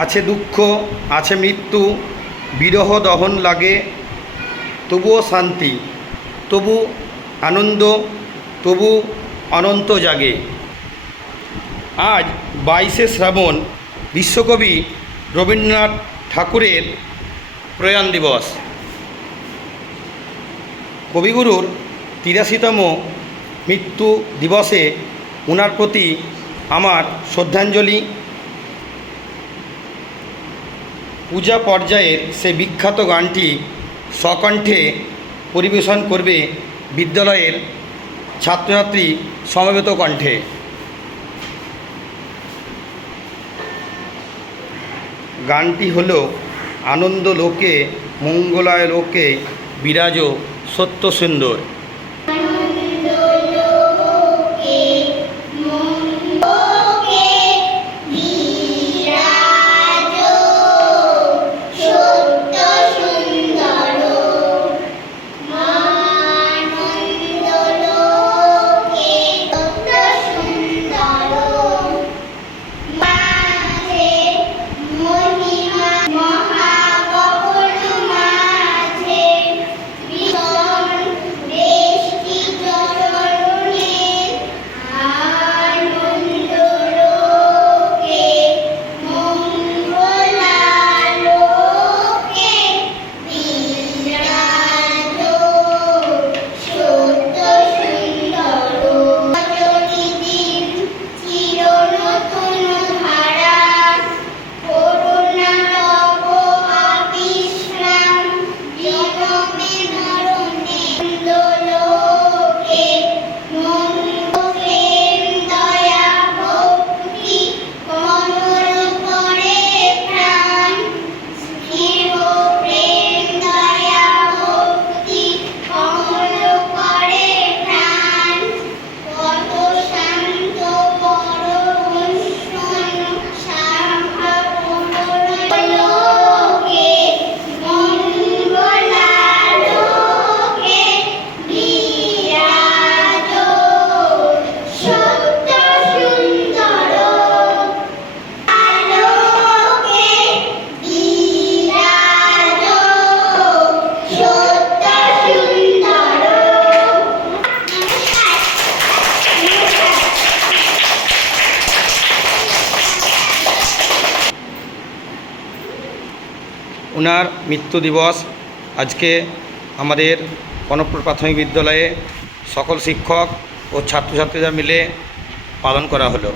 আছে দুঃখ, আছে মৃত্যু, বিরহ দহন লাগে, তবুও শান্তি, তবু আনন্দ, তবু অনন্ত জাগে। আজ 22শে শ্রাবণ বিশ্বকবি রবীন্দ্রনাথ ঠাকুরের প্রয়াণ দিবস। কবিগুরুর 83তম মৃত্যু দিবসে ওনার প্রতি আমার শ্রদ্ধাঞ্জলি। পূজা পর্যায়ের সে বিখ্যাত গানটি স্বকণ্ঠে পরিবেশন করবে বিদ্যালয়ের ছাত্রছাত্রী সমবেত কণ্ঠে। গানটি হল আনন্দ লোকে মঙ্গলায় লোকে বিরাজ সত্য সুন্দর। ওনার মৃত্যু দিবস আজকে আমাদের কনকপুর প্রাথমিক বিদ্যালয়ে সকল শিক্ষক ও ছাত্রছাত্রীরা মিলে পালন করা হলো।